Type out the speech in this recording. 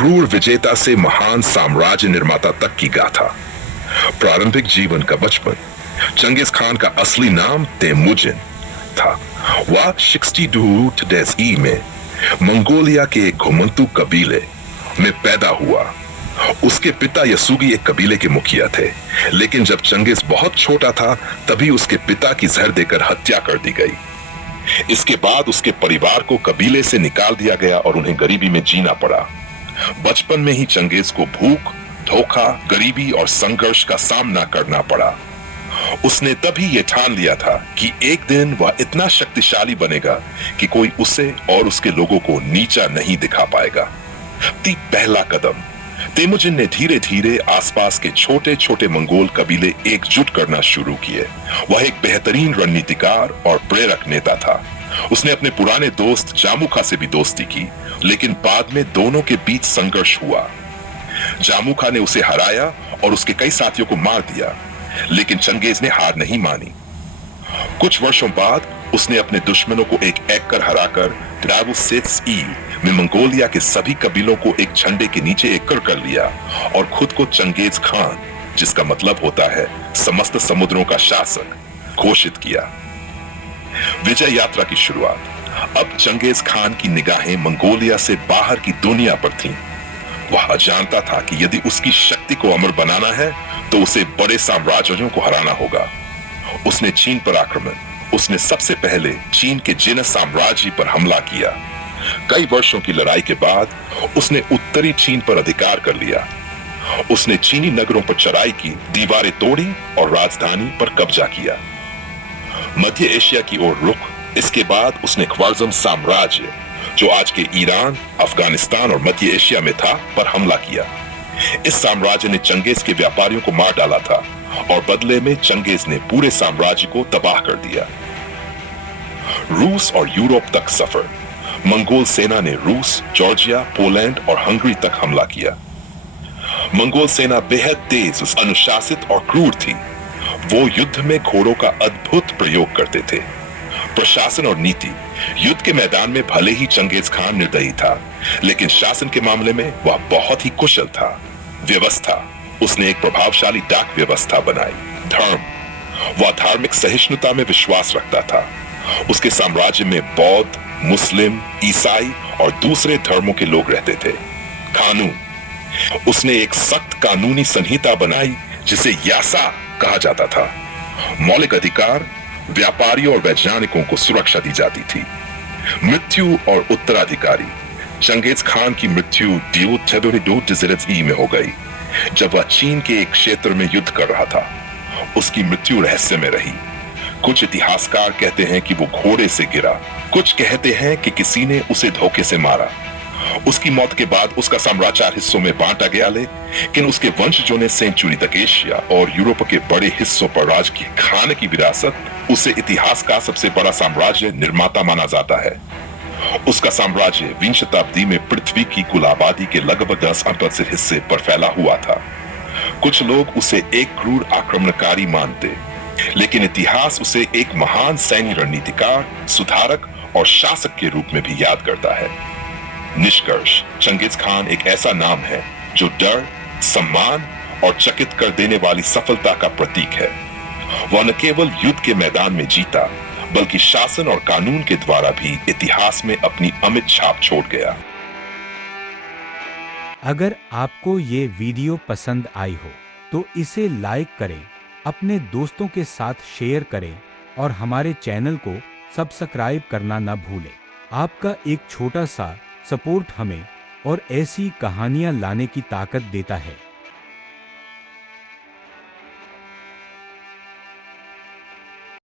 क्रूर विजेता से महान साम्राज्य निर्माता तक की गाथा। प्रारंभिक जीवन का बचपन। चंगेज खान का असली नाम तेमुजिन था। वह 62 टडेस-ई में मंगोलिया के घुमंतु कबीले में पैदा हुआ। उसके पिता यसुगी एक कबीले के मुखिया थे, लेकिन जब चंगेज बहुत छोटा था तभी उसके पिता की जहर देकर हत्या कर दी गई। इसके बाद उसके परिवार को कबीले से निकाल दिया गया और उन्हें गरीबी में जीना पड़ा। बचपन में ही चंगेज को भूख, धोखा, गरीबी और संघर्ष का सामना करना पड़ा। उसने तभी यह ठान लिया था कि एक दिन वह इतना शक्तिशाली बनेगा कि कोई उसे और उसके लोगों को नीचा नहीं दिखा पाएगा। पहला कदम। तेमुजिन ने धीरे धीरे आसपास के छोटे छोटे मंगोल कबीले एकजुट करना शुरू किए। वह एक बेहतरीन रणनीतिकार और प्रेरक नेता था। उसने अपने पुराने दोस्त जामुखा से भी दोस्ती की, लेकिन बाद में दोनों के बीच संघर्ष हुआ। जामुखा ने उसे हराया और उसके कई साथियों को मार दिया, लेकिन चंगेज ने हार नहीं मानी। कुछ वर्षों बाद उसने अपने दुश्मनों को एक कर हराकर ट्रावुसेट्स-ई में मंगोलिया के सभी कबीलों को एक झंडे के नीचे एकत्र कर लिया और खुद को चंगेज खान, जिसका मतलब होता है समस्त समुद्रों का शासक, घोषित किया। विजय यात्रा की शुरुआत। अब चंगेज खान की निगाहें मंगोलिया से बाहर की दुनिया पर थीं। वह जानता था कि यदि उसकी शक्ति को अमर बनाना है तो उसे बड़े साम्राज्यों को हराना होगा। उसने चीन पर आक्रमण। उसने सबसे पहले चीन के जिन साम्राज्य पर हमला किया। कई वर्षों की लड़ाई के बाद उसने उत्तरी चीन पर अधिकार कर लिया। उसने चीनी नगरों पर चढ़ाई की, दीवारें तोड़ी और राजधानी पर कब्जा किया। मध्य एशिया की ओर रुख। इसके बाद उसने ख्वारिज़्म साम्राज्य, जो आज के ईरान, अफगानिस्तान और मध्य एशिया में था, पर हमला किया। इस साम्राज्य ने चंगेज के व्यापारियों को मार डाला था और बदले में चंगेज ने पूरे साम्राज्य को तबाह कर दिया। रूस और यूरोप तक सफर। मंगोल सेना ने रूस, जॉर्जिया, पोलैंड और हंगरी तक हमला किया। मंगोल सेना बेहद तेज, अनुशासित और क्रूर थी। वो युद्ध में घोड़ों का अद्भुत प्रयोग करते थे। प्रशासन और नीति। युद्ध के मैदान में भले ही चंगेज खान निर्दयी था, लेकिन शासन के मामले में वह बहुत ही कुशल था। व्यवस्था। उसने एक प्रभावशाली डाक व्यवस्था बनाई। धर्म। वह धार्मिक सहिष्णुता में विश्वास रखता था। उसके साम्राज्य में बौद्ध, मुस्लिम, ईसाई और दूसरे धर्मों के लोग रहते थे। कानून। उसने एक सख्त कानूनी संहिता बनाई जिसे यासा कहा जाता था। मौलिक अधिकार। व्यापारियों और वैज्ञानिकों को सुरक्षा दी जाती थी। मृत्यु और उत्तराधिकारी। चंगेज खान की मृत्यु ड्यू में हो गई जब वह चीन के एक क्षेत्र में युद्ध कर रहा था। उसकी मृत्यु रहस्य में रही। कुछ इतिहासकार कहते हैं कि वो घोड़े से गिरा, कुछ कहते हैं कि किसी ने उसे धोखे से मारा। उसकी मौत के बाद उसका साम्राज्य 4 हिस्सों में बांटा गया, लेकिन उसके वंशजों ने सेंचुरी तक एशिया और यूरोप के बड़े हिस्सों पर राज की खान की विरासत उसे इतिहास का सबसे बड़ा साम्राज्य निर्माता माना जाता है। उसका साम्राज्य 20वीं शताब्दी में पृथ्वी की कुल आबादी के लगभग 10% हिस्से पर फैला हुआ था। कुछ लोग उसे एक क्रूर आक्रमणकारी मानते, लेकिन इतिहास उसे एक महान सैन्य रणनीतिकार, सुधारक और शासक के रूप में भी याद करता है। निष्कर्ष। चंगेज खान एक ऐसा नाम है जो डर, सम्मान और चकित कर देने वाली सफलता का प्रतीक है। वह न केवल युद्ध के मैदान में जीता, बल्कि शासन और कानून के द्वारा भी इतिहास में अपनी अमिट छाप छोड़ गया। अगर आपको ये वीडियो पसंद आई हो तो इसे लाइक करें, अपने दोस्तों के साथ शेयर करें और हमारे चैनल को सब्सक्राइब करना न भूलें। आपका एक छोटा सा सपोर्ट हमें और ऐसी कहानियां लाने की ताकत देता है।